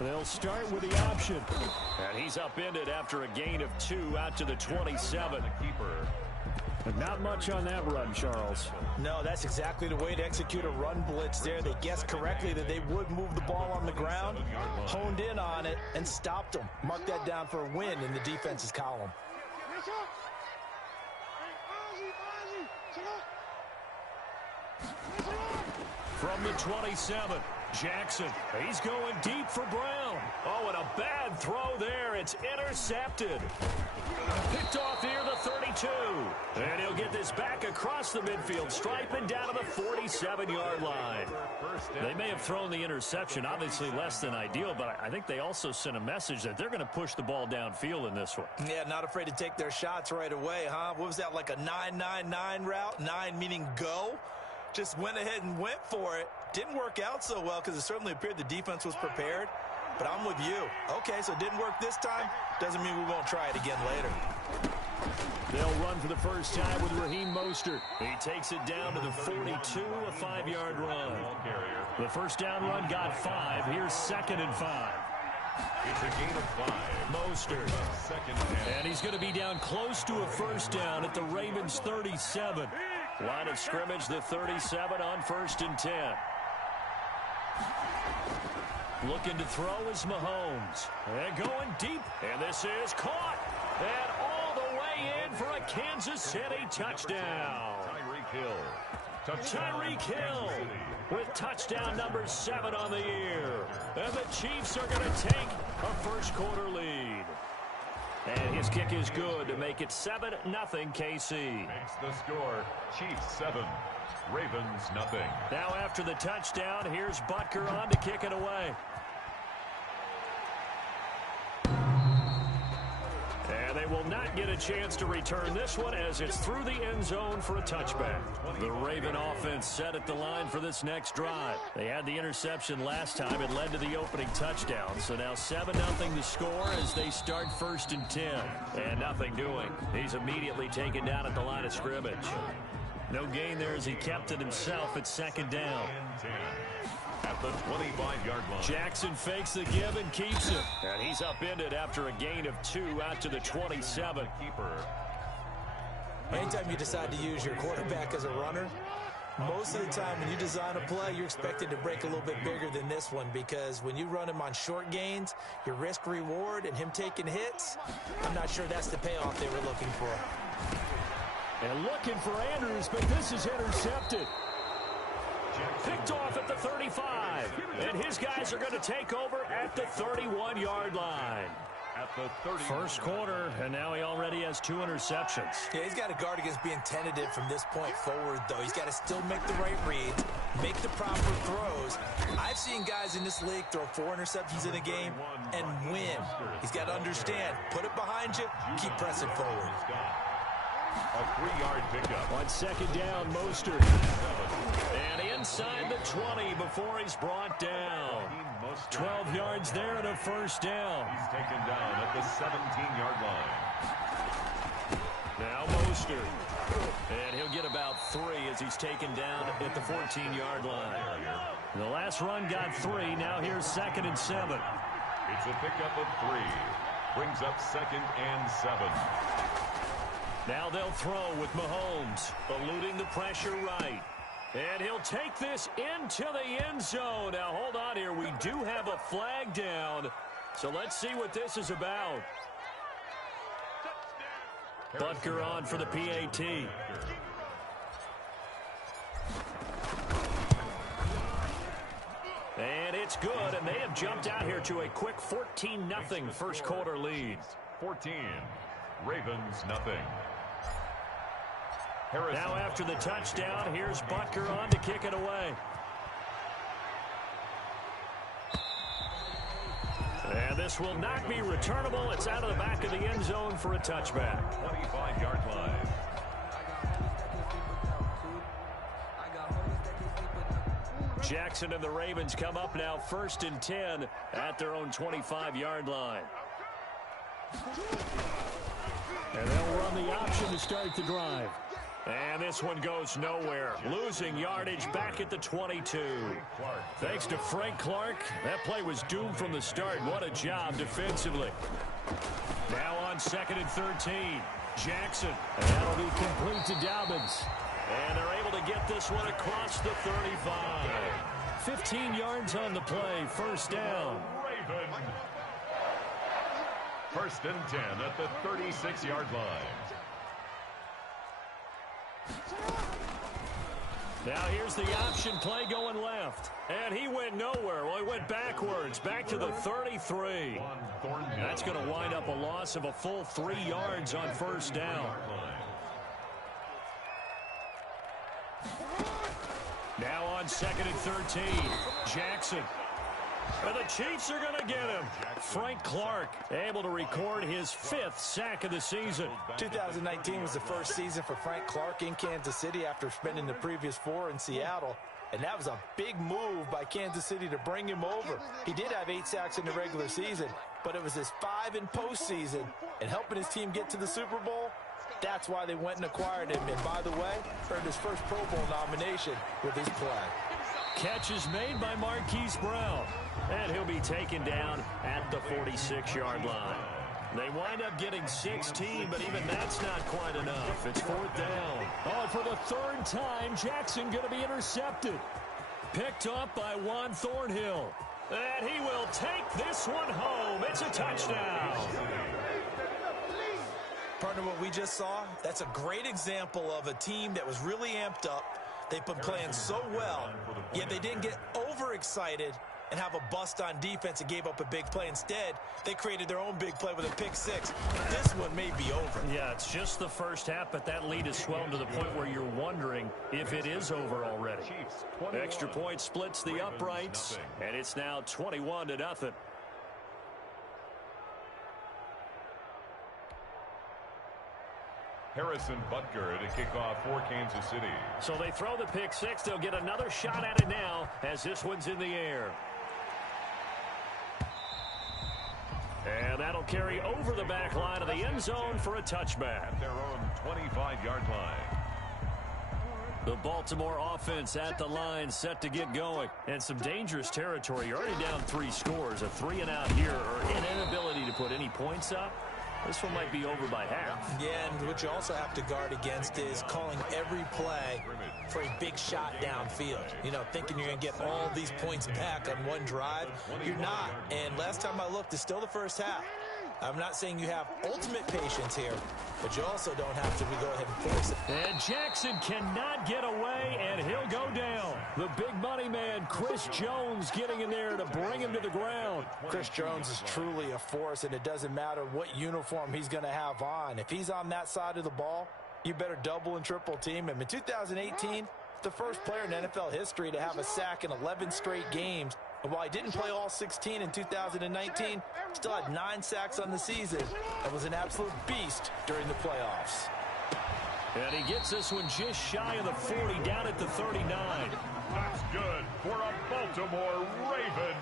They'll start with the option. And he's upended after a gain of 2 out to the 27. But not much on that run, Charles. No, that's exactly the way to execute a run blitz there. They guessed correctly that they would move the ball on the ground, honed in on it, and stopped them. Mark that down for a win in the defense's column. From the 27, Jackson. He's going deep for Brown. Oh, and a bad throw there. It's intercepted. Picked off near the 32. And he'll get this back across the midfield stripe and down to the 47-yard line. They may have thrown the interception, obviously less than ideal, but I think they also sent a message that they're going to push the ball downfield in this one. Yeah, not afraid to take their shots right away, huh? What was that, like a 9-9-9 route? 9 meaning go? Just went ahead and went for it. Didn't work out so well because it certainly appeared the defense was prepared. But I'm with you. Okay, so it didn't work this time. Doesn't mean we won't try it again later. They'll run for the first time with Raheem Mostert. He takes it down to the 42, a 5-yard run. The first down run got 5. Here's 2nd and 5. It's a gain of 5. Mostert. And he's going to be down close to a first down at the Ravens' 37. Line of scrimmage, the 37 on 1st and 10. Looking to throw is Mahomes. And going deep. And this is caught. And all the way in for a Kansas City touchdown. Tyreek Hill with touchdown number 7 on the year. And the Chiefs are going to take a first-quarter lead. And his kick is good to make it 7-0 KC. Makes the score. Chiefs 7, Ravens nothing. Now after the touchdown, here's Butker on to kick it away. And they will not get a chance to return this one as it's through the end zone for a touchback. The Raven offense set at the line for this next drive. They had the interception last time. It led to the opening touchdown. So now 7-0 the score as they start 1st and 10. And nothing doing. He's immediately taken down at the line of scrimmage. No gain there as he kept it himself at 2nd down. At the 25-yard line. Jackson fakes the give and keeps it. And he's upended after a gain of 2 out to the 27. Anytime you decide to use your quarterback as a runner, most of the time when you design a play, you're expected to break a little bit bigger than this one because when you run him on short gains, your risk-reward and him taking hits, I'm not sure that's the payoff they were looking for. And looking for Andrews, but this is intercepted. Picked off at the 35. And his guys are going to take over at the 31-yard line. At the 30. First quarter, and now he already has 2 interceptions. Yeah, he's got to guard against being tentative from this point forward, though. He's got to still make the right reads, make the proper throws. I've seen guys in this league throw 4 interceptions in a game and win. He's got to understand, put it behind you, keep pressing forward. A 3-yard pickup. On 2nd down, Mostert. And inside the 20 before he's brought down. 12 yards there and a first down. He's taken down at the 17-yard line. Now Mostert. And he'll get about 3 as he's taken down at the 14-yard line. The last run got 3. Now here's 2nd and 7. It's a pickup of 3. Brings up 2nd and 7. Now they'll throw with Mahomes, eluding the pressure right. And he'll take this into the end zone. Now, hold on here. We do have a flag down. So let's see what this is about. Butker on for the PAT. And it's good, and they have jumped out here to a quick 14-0 first quarter lead. 14, Ravens nothing. Now after the touchdown, here's Butker on to kick it away. And this will not be returnable. It's out of the back of the end zone for a touchback. 25-yard line. Jackson and the Ravens come up now 1st and 10 at their own 25-yard line. And they'll run the option to start the drive. And this one goes nowhere. Losing yardage back at the 22. Thanks to Frank Clark, that play was doomed from the start. What a job defensively. Now on 2nd and 13. Jackson. And that'll be complete to Dobbins. And they're able to get this one across the 35. 15 yards on the play. First down. First and 10 at the 36-yard line. Now here's the option play going left. And he went nowhere. Well, he went backwards, back to the 33. That's going to wind up a loss of a full 3 yards on first down. Now on 2nd and 13, Jackson. And the Chiefs are going to get him. Frank Clark able to record his 5th sack of the season. 2019 was the first season for Frank Clark in Kansas City after spending the previous 4 in Seattle. And that was a big move by Kansas City to bring him over. He did have 8 sacks in the regular season, but it was his 5 in postseason. And helping his team get to the Super Bowl, that's why they went and acquired him. And by the way, earned his first Pro Bowl nomination with his play. Catch is made by Marquise Brown. And he'll be taken down at the 46-yard line. They wind up getting 16, but even that's not quite enough. It's 4th down. Oh, for the 3rd time, Jackson going to be intercepted. Picked up by Juan Thornhill. And he will take this one home. It's a touchdown. Partner, what we just saw, that's a great example of a team that was really amped up. They've been playing so well, yet they didn't get overexcited and have a bust on defense and gave up a big play. Instead, they created their own big play with a pick 6. This one may be over. Yeah, it's just the first half, but that lead is swelled to the point where you're wondering if it is over already. Extra point splits the uprights, and it's now 21-0. Harrison Butker to kick off for Kansas City. So they throw the pick 6. They'll get another shot at it now as this one's in the air. And that'll carry over the back line of the end zone for a touchback. Their own 25-yard line. The Baltimore offense at the line set to get going. And some dangerous territory. You're already down 3 scores. A 3-and-out here or an inability to put any points up. This one might be over by half. Yeah, and what you also have to guard against is calling every play for a big shot downfield. You know, thinking you're going to get all these points back on one drive. You're not. And last time I looked, it's still the first half. I'm not saying you have ultimate patience here, but you also don't have to go ahead and force it. And Jackson cannot get away, and he'll go down. The big money man, Chris Jones, getting in there to bring him to the ground. Chris Jones is truly a force, and it doesn't matter what uniform he's going to have on. If he's on that side of the ball, you better double and triple team him. In 2018, the first player in NFL history to have a sack in 11 straight games. And while he didn't play all 16 in 2019, still had 9 sacks on the season and was an absolute beast during the playoffs. And he gets this one just shy of the 40, down at the 39. That's good for a Baltimore Raven.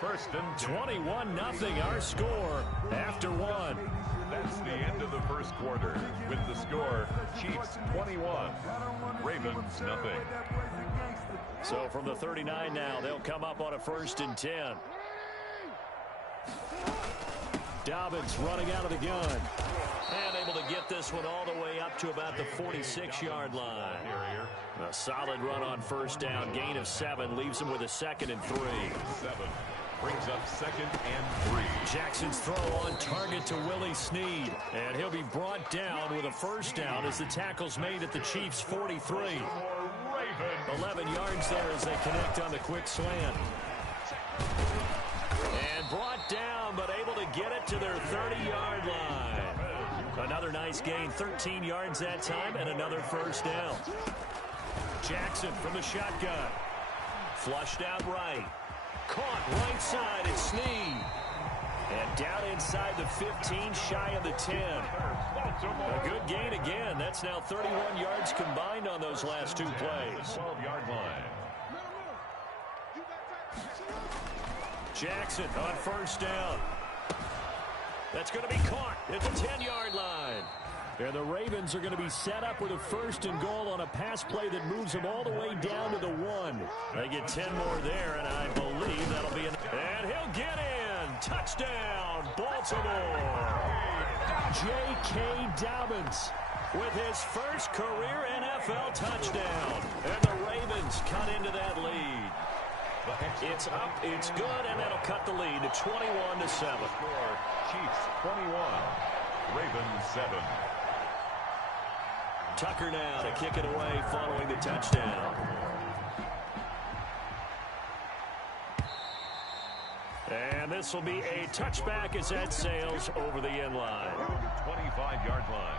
First and 21-0 our score after 1. That's the end of the first quarter. With the score, Chiefs 21, Ravens nothing. So from the 39 now, they'll come up on a 1st and 10. Dobbins running out of the gun. And able to get this one all the way up to about the 46-yard line. A solid run on first down. Gain of 7 leaves him with a 2nd and 3. 7 brings up 2nd and 3. Jackson's throw on target to Willie Snead. And he'll be brought down with a first down as the tackle's made at the Chiefs' 43. 11 yards there as they connect on the quick slant. And brought down, but able to get it to their 30-yard line. Another nice gain, 13 yards that time, and another first down. Jackson from the shotgun. Flushed out right. Caught right side, it's Snead. And down inside the 15, shy of the 10. A good gain again. That's now 31 yards combined on those last 2 plays. 12-yard line. Jackson on first down. That's going to be caught at the 10-yard line. And the Ravens are going to be set up with a 1st and goal on a pass play that moves them all the way down to the 1. They get 10 more there, and I believe that'll be and he'll get in. Touchdown, Baltimore. J.K. Dobbins with his first career NFL touchdown. And the Ravens cut into that lead. It's up, it's good, and that'll cut the lead to 21-7. Chiefs 21, Ravens 7. Tucker now to kick it away following the touchdown. And this will be a touchback as that sails over the end line. 25-yard line.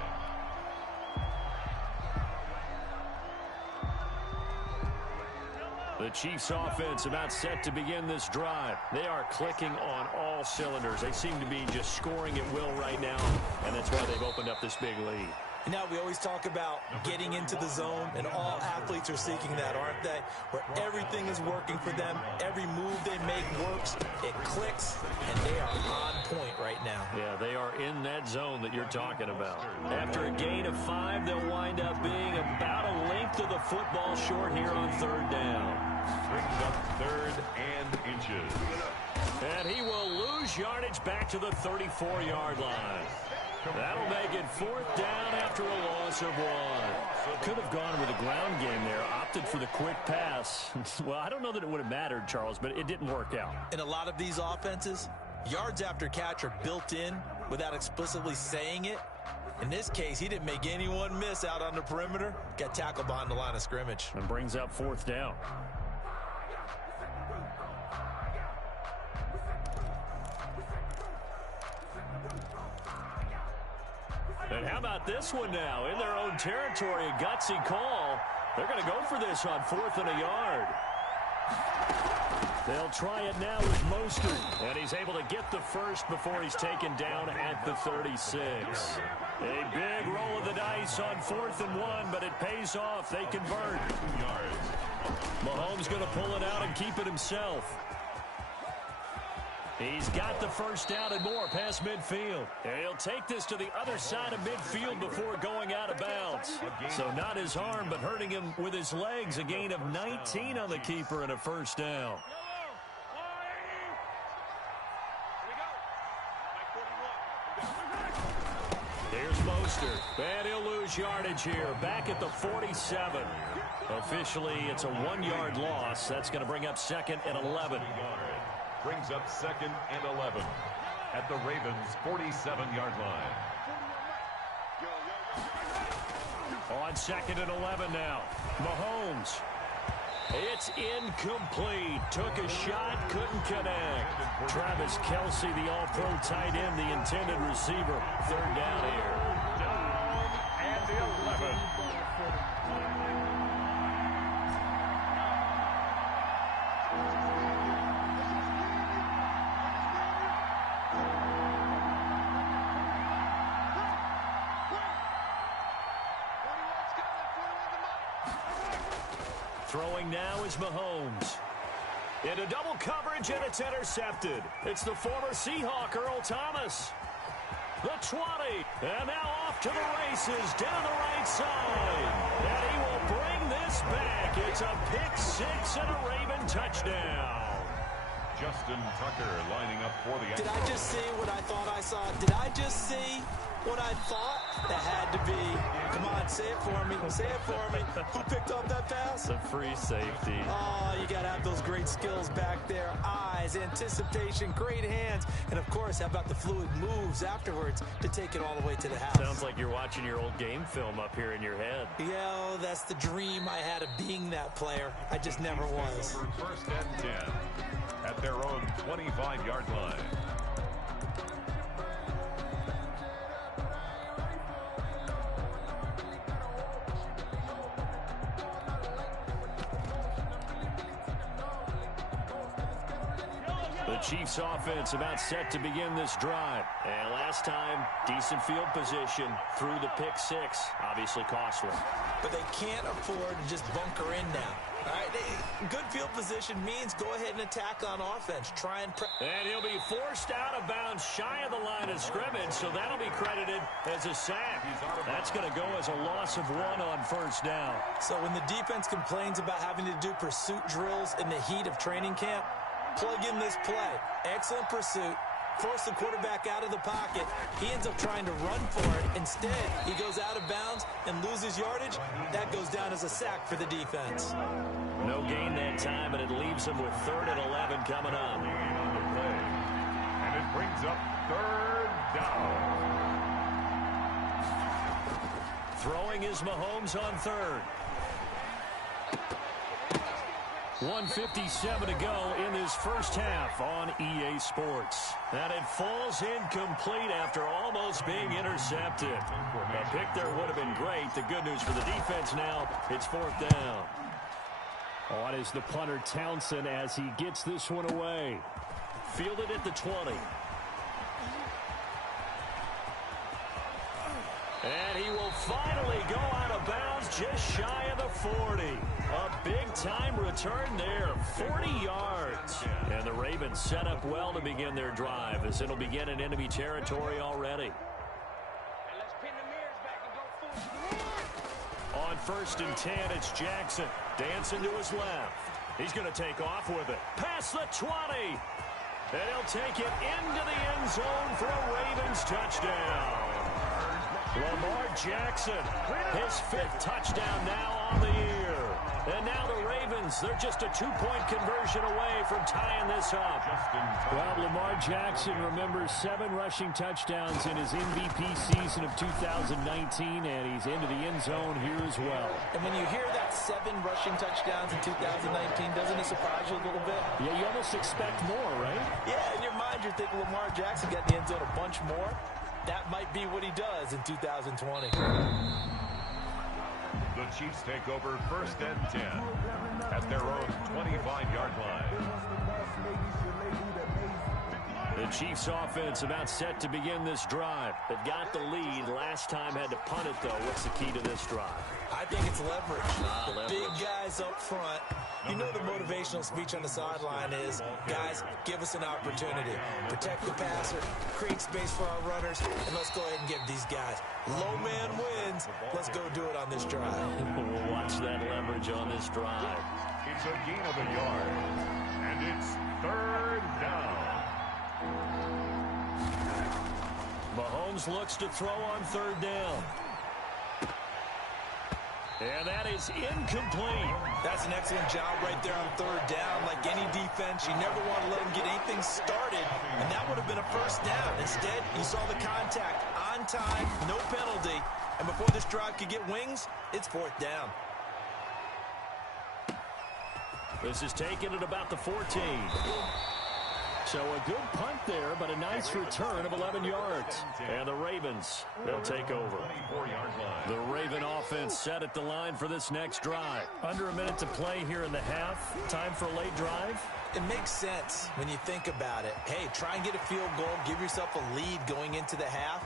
The Chiefs offense about set to begin this drive. They are clicking on all cylinders. They seem to be just scoring at will right now, and that's why they've opened up this big lead. Now, we always talk about getting into the zone, and all athletes are seeking that, aren't they? Where everything is working for them, every move they make works, it clicks, and they are on point right now. Yeah, they are in that zone that you're talking about. After a gain of 5, they'll wind up being about a length of the football short here on 3rd down. Brings up 3rd and inches. And he will lose yardage back to the 34-yard line. That'll make it 4th down after a loss of 1. Could have gone with a ground game there, opted for the quick pass. Well, I don't know that it would have mattered, Charles, but it didn't work out. In a lot of these offenses, yards after catch are built in without explicitly saying it. In this case, he didn't make anyone miss out on the perimeter. Got tackled behind the line of scrimmage. And brings up 4th down. And how about this one now? In their own territory, a gutsy call. They're going to go for this on 4th and a yard. They'll try it now with Mostert. And he's able to get the first before he's taken down at the 36. A big roll of the dice on 4th and 1, but it pays off. They convert. 2 yards. Mahomes going to pull it out and keep it himself. He's got the first down and more past midfield. And he'll take this to the other side of midfield before going out of bounds. So not his arm, but hurting him with his legs. A gain of 19 on the keeper and a first down. Here's Mostert. And he'll lose yardage here. Back at the 47. Officially, it's a 1-yard loss. That's going to bring up 2nd and 11. Brings up 2nd and 11 at the Ravens' 47-yard line. On 2nd and 11 now. Mahomes. It's incomplete. Took a shot, couldn't connect. Travis Kelce, the all-pro tight end, the intended receiver. 3rd down here. Down and 11. Throwing now is Mahomes. Into double coverage, and it's intercepted. It's the former Seahawk, Earl Thomas. The 20, and now off to the races, down the right side. And he will bring this back. It's a pick 6 and a Raven touchdown. Justin Tucker lining up for the... Did I just see what I thought I saw? Did I just see what I thought? That had to be. Come on, say it for me. Say it for me. Who picked up that pass? The free safety. Oh, you got to have those great skills back there. Eyes, anticipation, great hands. And, of course, how about the fluid moves afterwards to take it all the way to the house? Sounds like you're watching your old game film up here in your head. Yeah, that's the dream I had of being that player. I just never was. 1st and 10 at their own 25-yard line. The Chiefs offense about set to begin this drive. And last time, decent field position through the pick 6. Obviously costly. But they can't afford to just bunker in now. All right, Good field position means go ahead and attack on offense. Try and And he'll be forced out of bounds shy of the line of scrimmage, so that'll be credited as a sack. That's going to go as a loss of 1 on first down. So when the defense complains about having to do pursuit drills in the heat of training camp, plug in this play. Excellent pursuit. Force the quarterback out of the pocket. He ends up trying to run for it. Instead, he goes out of bounds and loses yardage. That goes down as a sack for the defense. No gain that time, and it leaves him with 3rd and 11 coming up. And it brings up 3rd down. Throwing is Mahomes on 3rd. 1:57 to go in this first half on EA Sports. And it falls incomplete after almost being intercepted. A pick there would have been great. The good news for the defense now, it's 4th down. On is the punter Townsend as he gets this one away. Fielded at the 20. And he will finally go out of bounds just shy of the 40. A big-time return there, 40 yards. And the Ravens set up well to begin their drive as it'll begin in enemy territory already. On 1st and 10, it's Jackson. Dancing to his left. He's going to take off with it. Past the 20. And he'll take it into the end zone for a Ravens touchdown. Lamar Jackson, his 5th touchdown now on the year. And now the Ravens, they're just a 2-point conversion away from tying this up. Well, Lamar Jackson remembers 7 rushing touchdowns in his MVP season of 2019, and he's into the end zone here as well. And when you hear that 7 rushing touchdowns in 2019, doesn't it surprise you a little bit? Yeah, you almost expect more, right? Yeah, in your mind, you're thinking Lamar Jackson got in the end zone a bunch more. That might be what he does in 2020. The Chiefs take over 1st and 10 at their own 25-yard line. The Chiefs offense about set to begin this drive. They've got the lead. Last time had to punt it, though. What's the key to this drive? I think it's leverage. The big guys up front. You know the motivational speech on the sideline is, guys, give us an opportunity. Protect the passer, create space for our runners, and let's go ahead and give these guys. Low man wins. Let's go do it on this drive. We'll watch that leverage on this drive. It's a gain of a yard, and it's 3rd down. Mahomes looks to throw on 3rd down. And that is incomplete. That's an excellent job right there on 3rd down. Like any defense, you never want to let them get anything started, and that would have been a 1st down. Instead, you saw the contact on time, no penalty, and before this drive could get wings, it's 4th down. This is taken at about the 14. So a good punt there, but a nice return of 11 yards. And the Ravens, they'll take over. The Raven offense set at the line for this next drive. Under a minute to play here in the half. Time for a late drive. It makes sense when you think about it. Hey, try and get a field goal, give yourself a lead going into the half.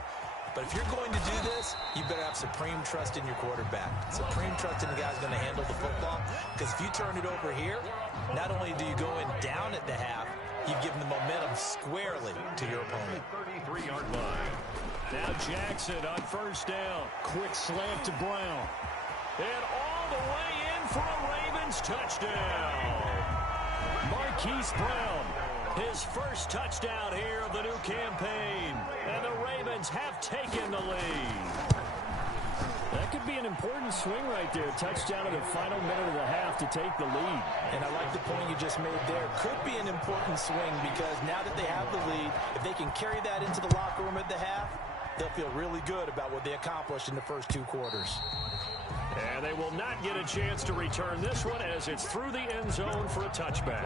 But if you're going to do this, you better have supreme trust in your quarterback. Supreme trust in the guy's going to handle the football. Because if you turn it over here, not only do you go in down at the half, you've given the momentum squarely to your opponent. 33-yard line. Now Jackson on 1st down. Quick slant to Brown. And all the way in for a Ravens touchdown. Marquise Brown, his 1st touchdown here of the new campaign. And the Ravens have taken the lead. That could be an important swing right there. Touchdown in the final minute of the half to take the lead. And I like the point you just made there. Could be an important swing because now that they have the lead, if they can carry that into the locker room at the half, they'll feel really good about what they accomplished in the first 2 quarters. And they will not get a chance to return this one as it's through the end zone for a touchback.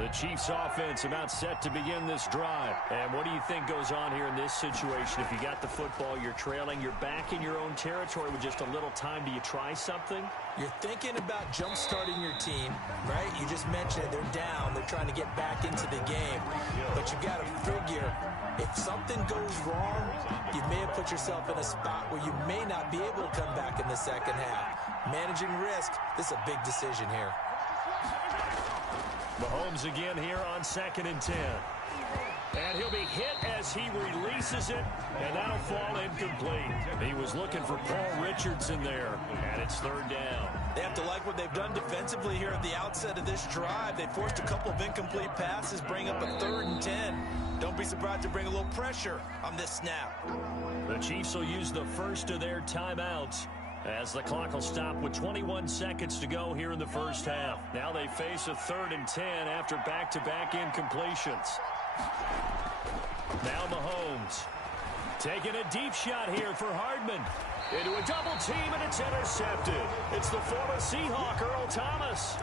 The Chiefs offense about set to begin this drive. And what do you think goes on here in this situation? If you got the football, you're trailing, you're back in your own territory with just a little time. Do you try something? You're thinking about jump-starting your team, right? You just mentioned it. They're down. They're trying to get back into the game. But you got to figure, if something goes wrong, you may have put yourself in a spot where you may not be able to come back in the second half. Managing risk, this is a big decision here. Mahomes again here on 2nd and 10. And he'll be hit as he releases it, and that'll fall incomplete. He was looking for Paul Richardson there, and it's 3rd down. They have to like what they've done defensively here at the outset of this drive. They forced a couple of incomplete passes, bring up a 3rd and 10. Don't be surprised to bring a little pressure on this snap. The Chiefs will use the first of their timeouts as the clock will stop with 21 seconds to go here in the first half. Now they face a 3rd and 10 after back-to-back incompletions. Now Mahomes taking a deep shot here for Hardman. Into a double team, and it's intercepted. It's the former Seahawk, Earl Thomas.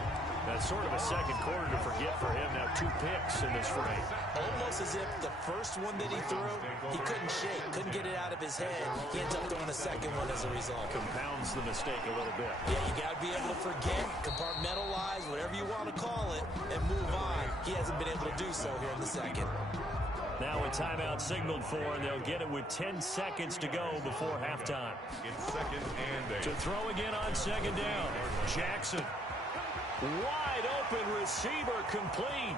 That's sort of a second quarter to forget for him. Now 2 picks in this frame. Almost as if the first one that he threw, he couldn't shake, couldn't get it out of his head. He ends up throwing a second one as a result. Compounds the mistake a little bit. Yeah, you got to be able to forget, compartmentalize, whatever you want to call it, and move on. He hasn't been able to do so here in the second. Now a timeout signaled for, and they'll get it with 10 seconds to go before halftime. It's 2nd and 8. To throw again on 2nd down. Jackson. Wide open receiver complete.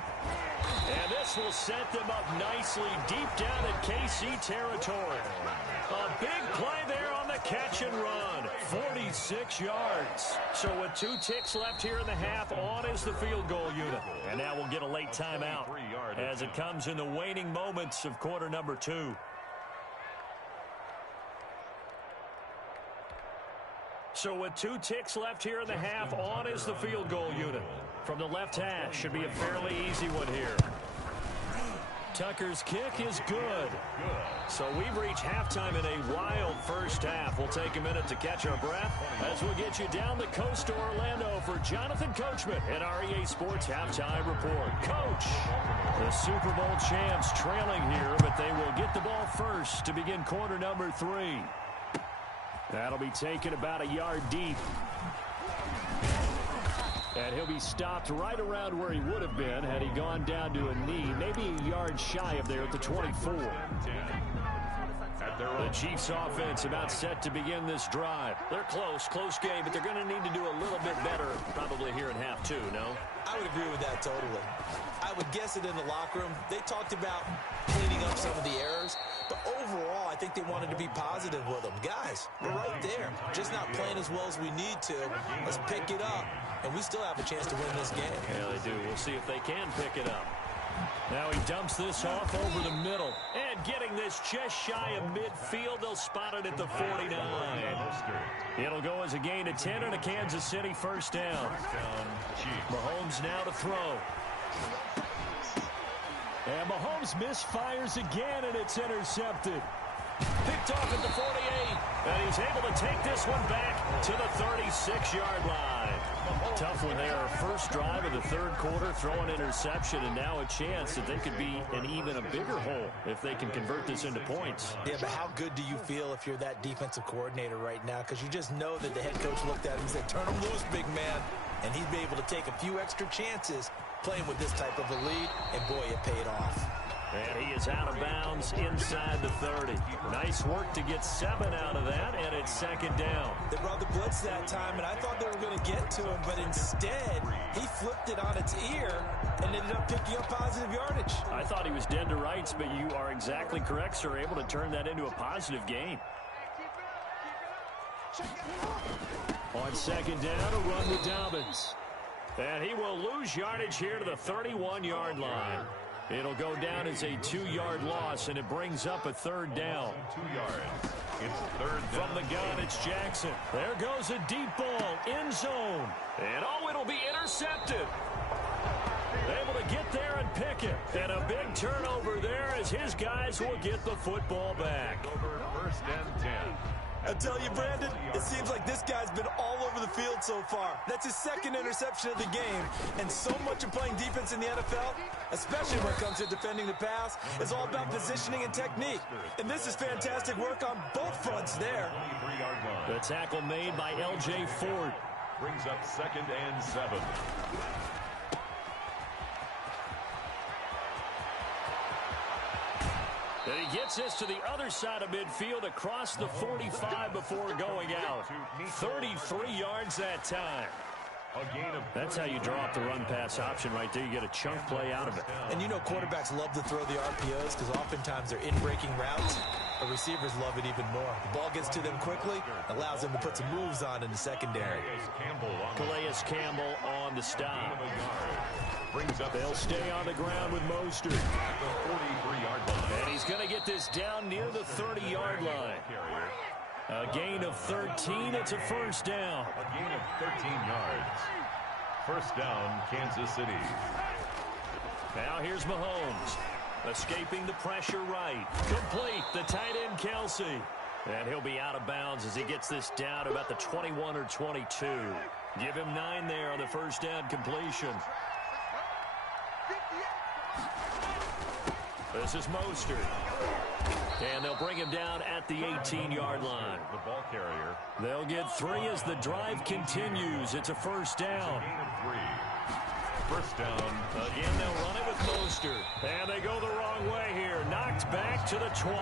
And this will set them up nicely deep down in KC territory. A big play there on the catch and run. 46 yards. So with 2 ticks left here in the half, on is the field goal unit. And now we'll get a late timeout as it comes in the waning moments of quarter number 2. So with 2 ticks left here in the half, on is the field goal unit. From the left hash, should be a fairly easy one here. Tucker's kick is good. So we've reached halftime in a wild first half. We'll take a minute to catch our breath as we'll get you down the coast to Orlando for Jonathan Coachman at our EA Sports Halftime Report. Coach, the Super Bowl champs trailing here, but they will get the ball first to begin quarter number 3. That'll be taken about a yard deep. And he'll be stopped right around where he would have been had he gone down to a knee, maybe a yard shy of there at the 24. The Chiefs offense about set to begin this drive. They're close game, but they're going to need to do a little bit better probably here in half 2, no? I would agree with that totally. I would guess it in the locker room. They talked about cleaning up some of the errors, but overall, I think they wanted to be positive with them. Guys, we're right there. Just not playing as well as we need to. Let's pick it up, and we still have a chance to win this game. Yeah, they do. We'll see if they can pick it up. Now he dumps this off over the middle. And getting this just shy of midfield, they'll spot it at the 49. It'll go as a gain of 10 and a Kansas City first down. Mahomes now to throw. And Mahomes misfires again, and it's intercepted. Picked off at the 48, and he's able to take this one back to the 36-yard line. Tough one there. First drive of the 3rd quarter, throw an interception, and now a chance that they could be in even a bigger hole if they can convert this into points. Yeah, but how good do you feel if you're that defensive coordinator right now? Because you just know that the head coach looked at him and said, turn him loose, big man. And he'd be able to take a few extra chances playing with this type of a lead, and boy, it paid off. And he is out of bounds inside the 30. Nice work to get 7 out of that, and it's 2nd down. They brought the blitz that time, and I thought they were going to get to him, but instead, he flipped it on its ear and ended up picking up positive yardage. I thought he was dead to rights, but you are exactly correct, sir, able to turn that into a positive gain. On 2nd down, a run with Dobbins. And he will lose yardage here to the 31-yard line. It'll go down as a 2-yard loss, and it brings up a 3rd down. 2 yards. It's 3rd down. From the gun, it's Jackson. There goes a deep ball, end zone. And it'll be intercepted. Able to get there and pick it. And a big turnover there as his guys will get the football back. Over 1st and 10. I tell you, Brandon, it seems like this guy's been all over the field so far. That's his second interception of the game. And so much of playing defense in the NFL, especially when it comes to defending the pass, is all about positioning and technique. And this is fantastic work on both fronts there. The tackle made by L.J. Ford. Brings up 2nd and 7. And he gets this to the other side of midfield across the 45 before going out. 33 yards that time. That's how you draw up the run-pass option right there. You get a chunk play out of it. And you know quarterbacks love to throw the RPOs because oftentimes they're in-breaking routes. The receivers love it even more. The ball gets to them quickly, allows them to put some moves on in the secondary. Calais Campbell on the stop. They'll stay on the ground with Mostert. And he's going to get this down near the 30-yard line. A gain of 13. It's a first down. A gain of 13 yards. First down, Kansas City. Now here's Mahomes. Escaping the pressure right. Complete. The tight end, Kelsey. And he'll be out of bounds as he gets this down to about the 21 or 22. Give him 9 there on the first down completion. This is Mostert. And they'll bring him down at the 18-yard line. The ball carrier. They'll get 3 as the drive continues. It's a first down. Gain of 3. First down. Again, they'll run it with Mostert. And they go the wrong way here. Knocked back to the 20.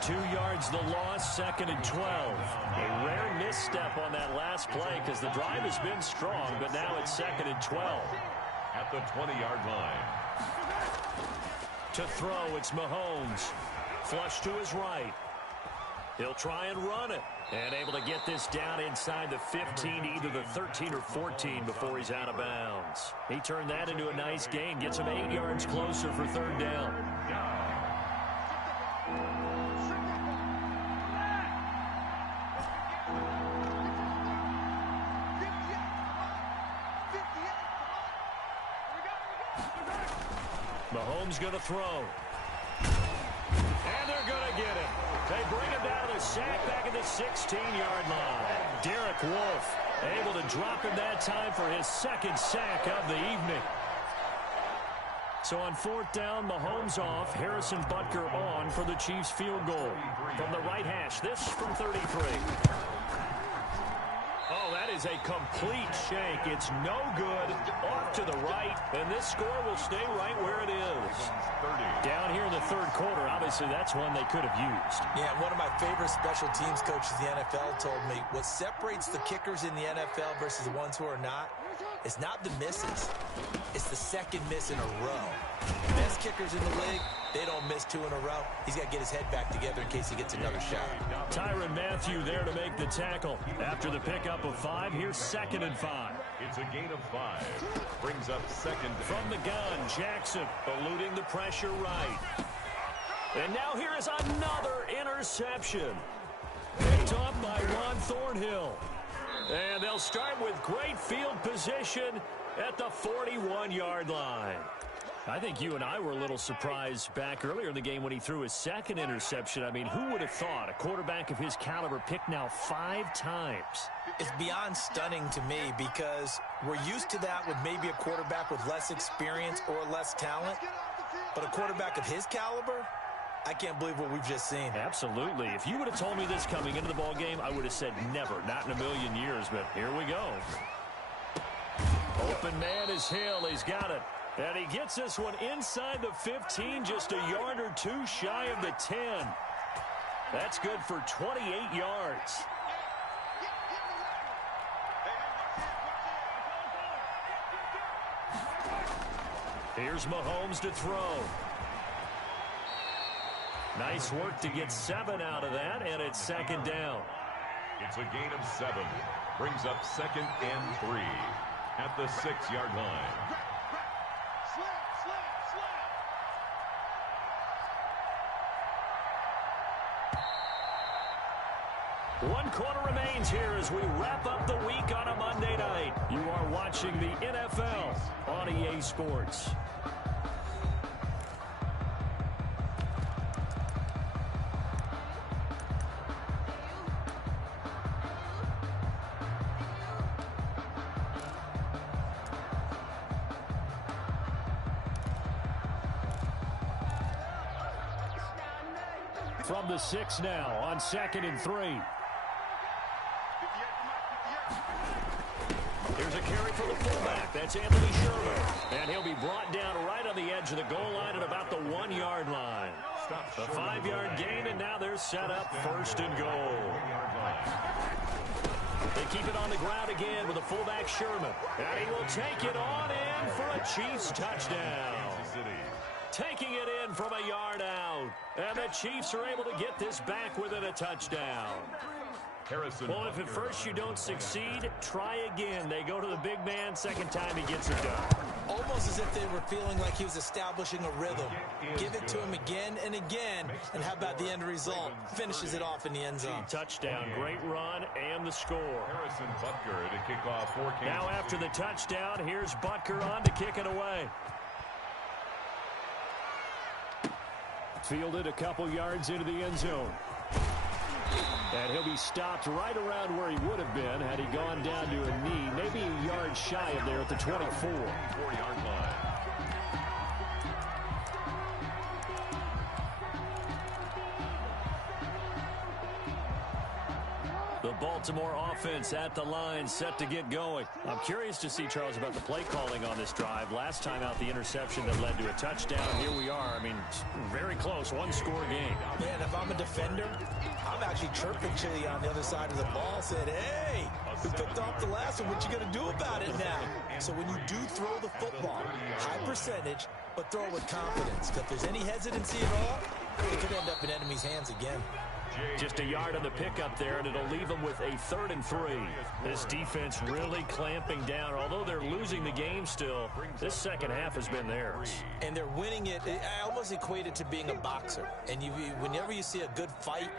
2 yards the loss, 2nd and 12. A rare misstep on that last play because the drive has been strong, but now it's 2nd and 12. At the 20-yard line. To throw, it's Mahomes. Flush to his right. He'll try and run it. And able to get this down inside the 15, either the 13 or 14 before he's out of bounds. He turned that into a nice gain. Gets him 8 yards closer for third down. Mahomes going to throw. And they're going to get him. They bring him down to the sack back at the 16-yard line. Derek Wolfe able to drop him that time for his 2nd sack of the evening. So on 4th down, Mahomes off. Harrison Butker on for the Chiefs field goal. From the right hash, this from 33. Oh, that is a complete shank. It's no good. Off to the right, and this score will stay right where it is. Down here in the 3rd quarter, obviously that's one they could have used. Yeah, one of my favorite special teams coaches in the NFL told me what separates the kickers in the NFL versus the ones who are not is not the misses. It's the 2nd miss in a row. Best kickers in the league, they don't miss 2 in a row. He's got to get his head back together in case he gets another shot. Tyrann Mathieu there to make the tackle. After the pickup of 5, here's 2nd and 5. It's a gain of 5. Brings up 2nd. From the gun, Jackson eluding the pressure right. And now here is another interception. Picked off by Ron Thornhill. And they'll start with great field position at the 41-yard line. I think you and I were a little surprised back earlier in the game when he threw his 2nd interception. I mean, who would have thought a quarterback of his caliber picked now 5 times? It's beyond stunning to me because we're used to that with maybe a quarterback with less experience or less talent. But a quarterback of his caliber, I can't believe what we've just seen. Absolutely. If you would have told me this coming into the ball game, I would have said never, not in a million years, but here we go. Open man is Hill. He's got it. And he gets this one inside the 15, just a yard or 2 shy of the 10. That's good for 28 yards. Here's Mahomes to throw. Nice work to get 7 out of that, and it's 2nd down. It's a gain of 7. Brings up 2nd and 3 at the 6-yard line. One quarter remains here as we wrap up the week on a Monday night. You are watching the NFL on EA Sports. from the 6 now on 2nd and 3. Here's a carry for the fullback. That's Anthony Sherman. And he'll be brought down right on the edge of the goal line at about the 1-yard line. A 5-yard gain, and now they're set up 1st and goal. They keep it on the ground again with a fullback Sherman. And he will take it on in for a Chiefs touchdown. Taking it in from a yard out. And the Chiefs are able to get this back within a touchdown. Well, if at first you don't succeed, try again. They go to the big man. Second time he gets it done. Almost as if they were feeling like he was establishing a rhythm. Give it to him again and again. And how about the end result? Finishes it off in the end zone. Touchdown, great run, and the score. Harrison Butker to kick off for Kansas Now after the touchdown, here's Butker on to kick it away. Fielded a couple yards into the end zone. And he'll be stopped right around where he would have been had he gone down to a knee, maybe a yard shy of there at the 24. 4-yard line. The Baltimore offense at the line, set to get going. I'm curious to see, Charles, about the play calling on this drive. Last time out, the interception that led to a touchdown. Here we are. I mean, very close, one-score game. Man, if I'm a defender, I'm actually chirping Chili on the other side of the ball, said, hey, we picked off the last one. What you going to do about it now? So when you do throw the football, high percentage, but throw it with confidence. Because if there's any hesitancy at all, it could end up in enemy's hands again. Just a yard on the pickup there, and it'll leave them with a 3rd and 3. This defense really clamping down. Although they're losing the game still, this second half has been theirs. And they're winning it. I almost equate it to being a boxer. And whenever you see a good fight,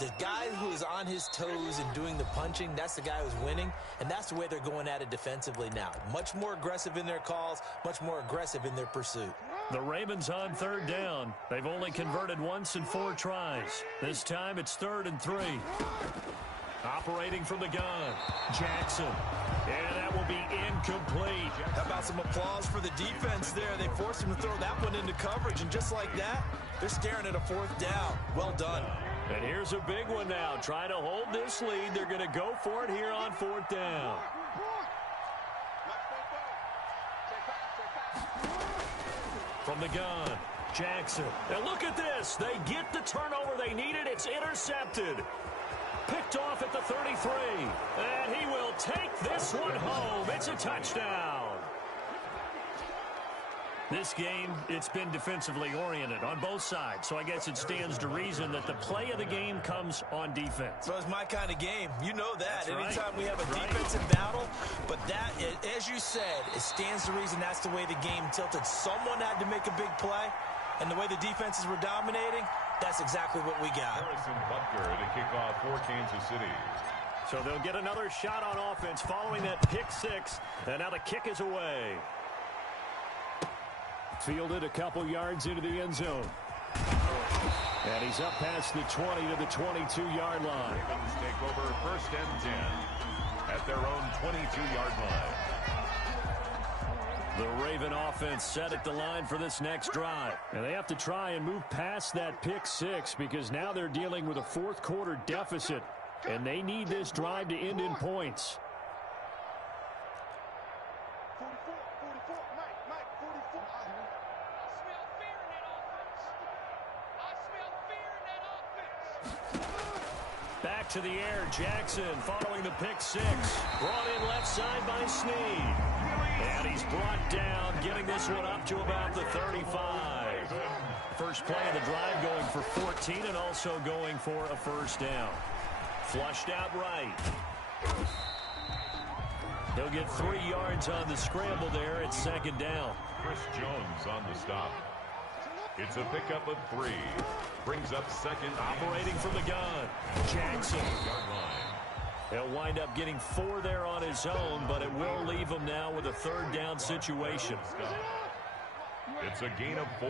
the guy who is on his toes and doing the punching, that's the guy who's winning. And that's the way they're going at it defensively now. Much more aggressive in their calls, much more aggressive in their pursuit. The Ravens on 3rd down. They've only converted once in 4 tries. This time it's 3rd and 3. Operating from the gun, Jackson. And that will be incomplete. How about some applause for the defense there? They forced him to throw that one into coverage, and just like that, they're staring at a 4th down. Well done. And here's a big one now. Trying to hold this lead. They're going to go for it here on 4th down. From the gun, Jackson. And look at this. They get the turnover they needed. It's intercepted. Picked off at the 33. And he will take this one home. It's a touchdown. This game, it's been defensively oriented on both sides, so I guess it stands to reason that the play of the game comes on defense. So it's my kind of game. You know that. That's Anytime right. we have a defensive battle, but that, as you said, it stands to reason that's the way the game tilted. Someone had to make a big play, and the way the defenses were dominating, that's exactly what we got. Harrison Butker to kick off for Kansas City. So they'll get another shot on offense following that pick 6, and now the kick is away. Fielded a couple yards into the end zone. And he's up past the 20 to the 22-yard line. Ravens take over 1st and 10 at their own 22-yard line. The Raven offense set at the line for this next drive. And they have to try and move past that pick 6 because now they're dealing with a 4th quarter deficit. And they need this drive to end in points. Back to the air, Jackson following the pick 6. Brought in left side by Snead. And he's brought down, getting this one up to about the 35. First play of the drive going for 14 and also going for a 1st down. Flushed out right. He'll get 3 yards on the scramble there at 2nd down. Chris Jones on the stop. It's a pickup of 3. Brings up 2nd. Operating from the gun, Jackson. He'll wind up getting 4 there on his own, but it will leave him now with a 3rd down situation. It's a gain of 4.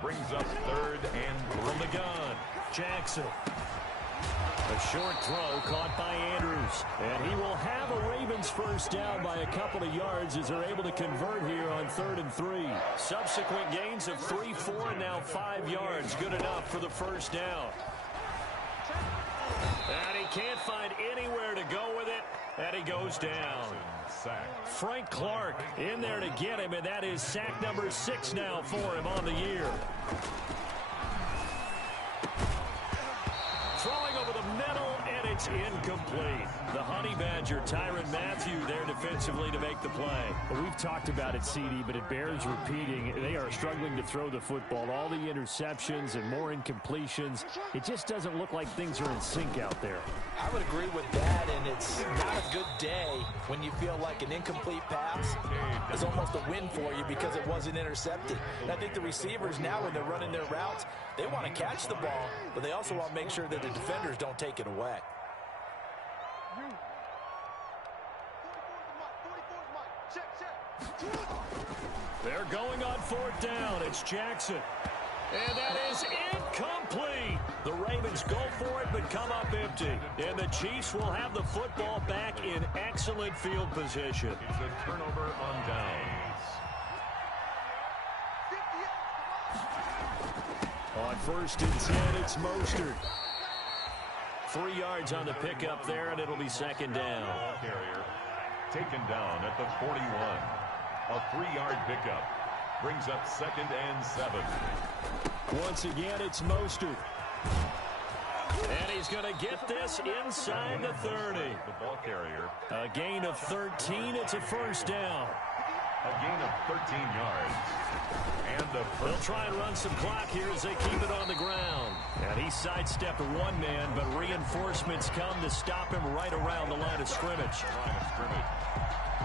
Brings up 3rd and 3. From the gun, Jackson. A short throw caught by Andrews. And he will have a Ravens first down by a couple of yards as they're able to convert here on 3rd and 3. Subsequent gains of 3, 4, and now 5 yards. Good enough for the first down. And he can't find anywhere to go with it. And he goes down. Frank Clark in there to get him, and that is sack number 6 now for him on the year. Throwing over the middle, and it's incomplete. The Honey Badger, Tyrann Mathieu, there defensively to make the play. Well, we've talked about it, CD, but it bears repeating. They are struggling to throw the football. All the interceptions and more incompletions. It just doesn't look like things are in sync out there. I would agree with that, and it's not a good day when you feel like an incomplete pass is almost a win for you because it wasn't intercepted. And I think the receivers now, when they're running their routes, they want to catch the ball, but they also want to make sure that the defenders don't take it away. They're going on 4th down. It's Jackson. And that is incomplete. The Ravens go for it but come up empty. And the Chiefs will have the football back in excellent field position. It's a turnover on downs. On 1st and 10, it's Mostert. 3 yards on the pickup there, and it'll be 2nd down. Ball carrier taken down at the 41. A 3-yard pickup brings up 2nd and 7. Once again, it's Mostert. And he's going to get this inside the 30. The ball carrier. A gain of 13. It's a first down. A gain of 13 yards. And they'll try and run some clock here as they keep it on the ground. And he sidestepped one man, but reinforcements come to stop him right around the line of scrimmage.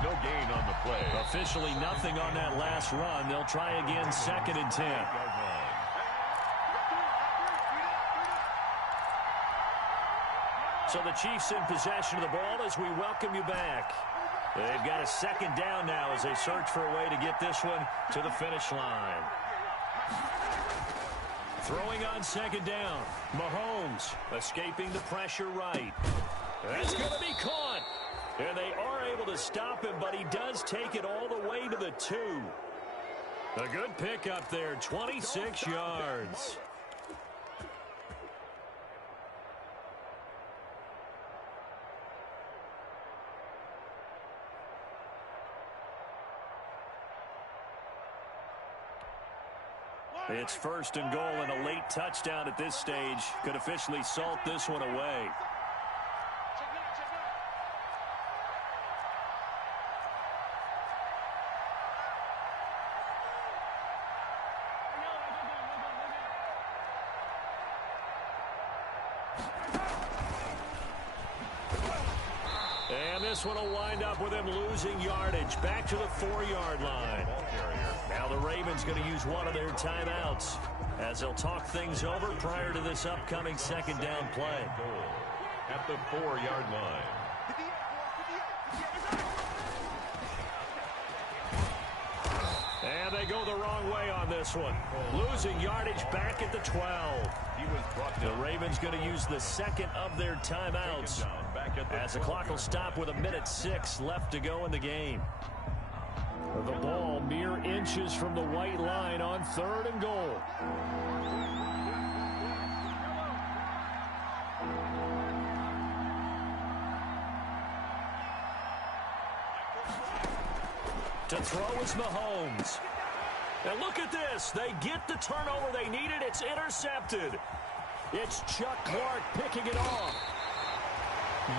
No gain on the play. Officially nothing on that last run. They'll try again 2nd and 10. So the Chiefs in possession of the ball as we welcome you back. They've got a 2nd down now as they search for a way to get this one to the finish line. Throwing on 2nd down. Mahomes escaping the pressure right. That's going to be caught. And they are able to stop him, but he does take it all the way to the 2. A good pickup there, 26 yards. It's 1st and goal, and a late touchdown at this stage could officially salt this one away. And this one will wind up with him losing yardage back to the 4-yard line. Now the Ravens going to use one of their timeouts as they'll talk things over prior to this upcoming 2nd down play. At the 4-yard line. And they go the wrong way on this one. Losing yardage back at the 12. The Ravens going to use the 2nd of their timeouts as the clock will stop with 1:06 left to go in the game. The ball mere inches from the white line on 3rd and goal. To throw is Mahomes. And look at this. They get the turnover they needed. It's intercepted. It's Chuck Clark picking it off.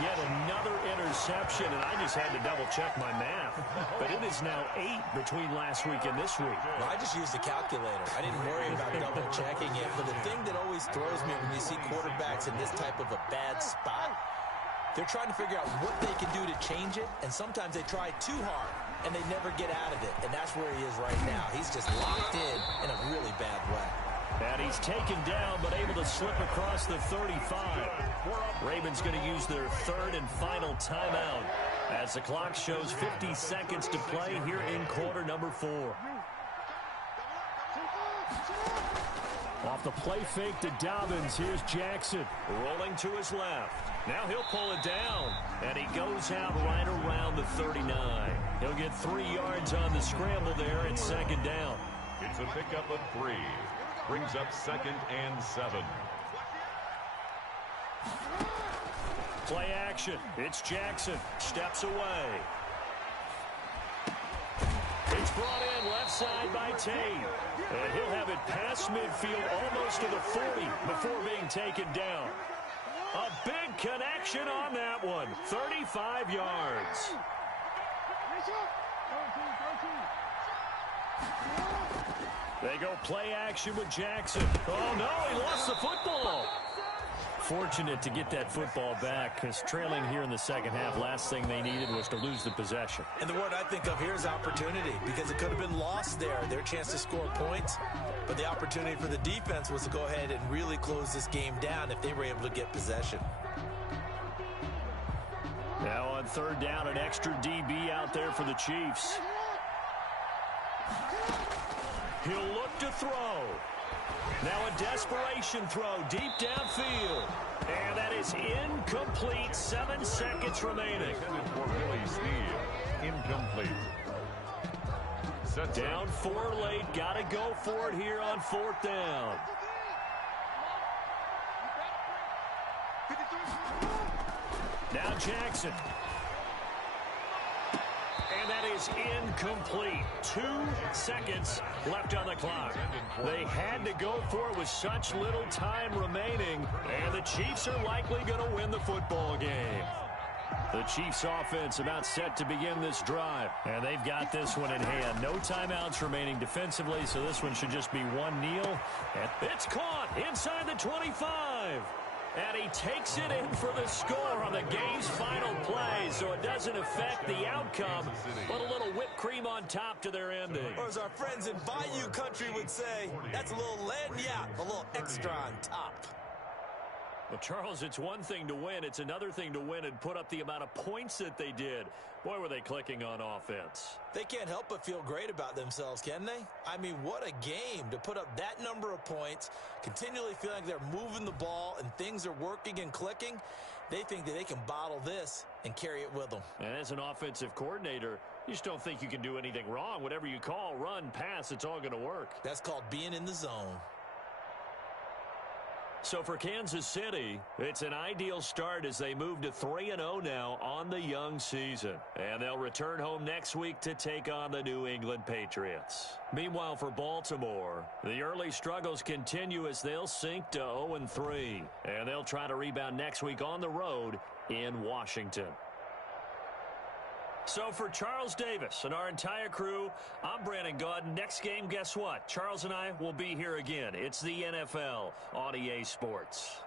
Yet another interception, and I just had to double-check my math. But it is now 8 between last week and this week. Well, I just used a calculator. I didn't worry about double-checking it. But the thing that always throws me when you see quarterbacks in this type of a bad spot, they're trying to figure out what they can do to change it, and sometimes they try too hard, and they never get out of it. And that's where he is right now. He's just locked in a really bad way. And he's taken down, but able to slip across the 35. Ravens going to use their 3rd and final timeout as the clock shows 50 seconds to play here in quarter number 4. off the play fake to Dobbins. Here's Jackson. Rolling to his left. Now he'll pull it down, and he goes out right around the 39. He'll get 3 yards on the scramble there at second down. It's a pickup of 3. Brings up 2nd and 7. Play action. It's Jackson. Steps away. It's brought in left side by Tate. And he'll have it past midfield almost to the 40 before being taken down. A big connection on that one. 35 yards. They go play action with Jackson. Oh, no, he lost the football. Fortunate to get that football back, because trailing here in the second half, last thing they needed was to lose the possession. And the word I think of here is opportunity, because it could have been lost there, their chance to score points. But the opportunity for the defense was to go ahead and really close this game down if they were able to get possession. Now on third down, an extra DB out there for the Chiefs. He'll look to throw. Now a desperation throw deep downfield. And that is incomplete. 7 seconds remaining. For Billy Steve. Incomplete. Sets down 4 late. Got to go for it here on 4th down. Now Jackson. And that is incomplete. 2 seconds left on the clock. They had to go for it with such little time remaining, and the Chiefs are likely going to win the football game. The Chiefs offense about set to begin this drive, and they've got this one in hand. No timeouts remaining defensively, so this one should just be one kneel. And it's caught inside the 25. And he takes it in for the score on the game's final play, so it doesn't affect the outcome, but a little whipped cream on top to their ending. Or as our friends in Bayou Country would say, that's a little lagniappe, a little extra on top. Well, Charles, it's one thing to win. It's another thing to win and put up the amount of points that they did. Boy, were they clicking on offense. They can't help but feel great about themselves, can they? I mean, what a game to put up that number of points, continually feeling like they're moving the ball and things are working and clicking. They think that they can bottle this and carry it with them. And as an offensive coordinator, you just don't think you can do anything wrong. Whatever you call, run, pass, it's all going to work. That's called being in the zone. So for Kansas City, it's an ideal start as they move to 3-0 now on the young season. And they'll return home next week to take on the New England Patriots. Meanwhile, for Baltimore, the early struggles continue as they'll sink to 0-3. And they'll try to rebound next week on the road in Washington. So for Charles Davis and our entire crew, I'm Brandon Gaudin. Next game, guess what? Charles and I will be here again. It's the NFL on EA Sports.